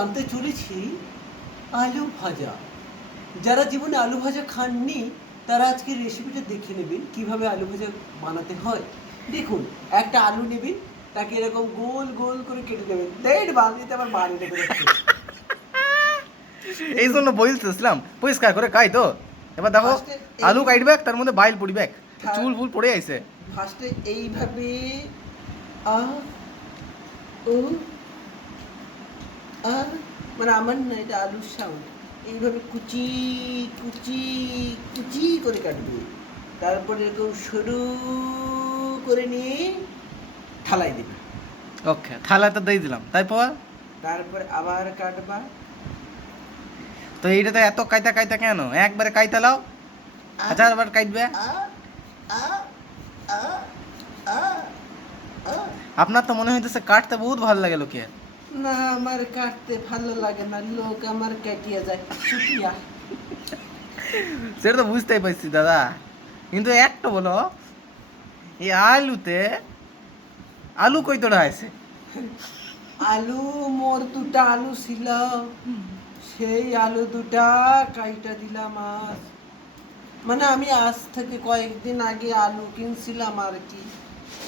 জানতে চলেছি আলু ভাজা। যারা জীবনে আলু ভাজা খাননি তারা আজকে রেসিপিটা দেখে নেবেন কিভাবে আলু ভাজা বানাতে হয়। দেখুন, একটা আলু নেবেন, তাকে এরকম গোল গোল করে কেটে নেবেন। দেড় বাংলিতে আবার বাড়ি রেখে যাচ্ছে। এই জন্য বলতেছিলাম পরিষ্কার করে খাই তো। এবার দেখো আলু কাটবে, তার মধ্যে বাইল পড়িবে, চুল ফুল পড়ে আইছে। ফার্স্টে এইভাবে আ ও আ মানে আমার না, এটা আলুর সাউন্ড। এইভাবে কুচি কুচি কুচি করে কাটবে, তারপরে এরকম সরু করে নিয়ে থালায় দিবে। ওকে, থালাতে দিয়ে দিলাম, তারপর তারপরে আবার কাটবা। তো এইটা তো এত কাইতা কাইতা কেন? একবারে কাইতা লাও, হাজারবার কাটবে। আ আ আ আ আ আপনার তো মনে হইতেছে কাটতে বহুত ভালো লাগে লোকে। না, আমার কাটতে ভালো লাগে না, লোক আমার কাটিয়ে যায়। শুকিয়া সেটা তো বুঝতেই পারছি দাদা, কিন্তু একটা বলো, এই আলুতে আলু কইতোড়া আছে? আলু মোর দুটা আলু ছিল, সেই আলু দুটা কাইটা দিলাম আজ। মানে আমি আজ থেকে কয়েকদিন আগে আলু কিনছিলাম আর কি,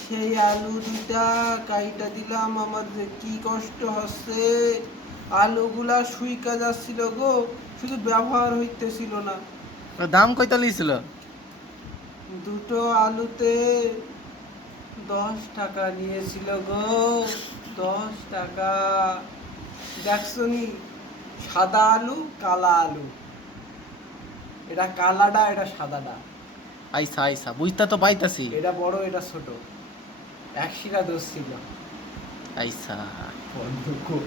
সেই আলু দুটা কাইটা দিলাম। আমার যে কি কষ্ট হচ্ছে, আলুগুলা শুইকা যাচ্ছিল গো, শুধু ব্যবহার হইতেছিল না। ওর দাম কইতো লিছিল? দুটো আলুতে 10 টাকা নিয়েছিল গো, 10 টাকা। দেখছনি, সাদা আলু কালা আলু, এটা কালাটা এটা সাদাটা, আইসা আইসা বুঝতে তো পাইতাছি। এটা বড় এটা ছোট, এক শিরা দোষ ছিল। আইসা বন্ধ কর।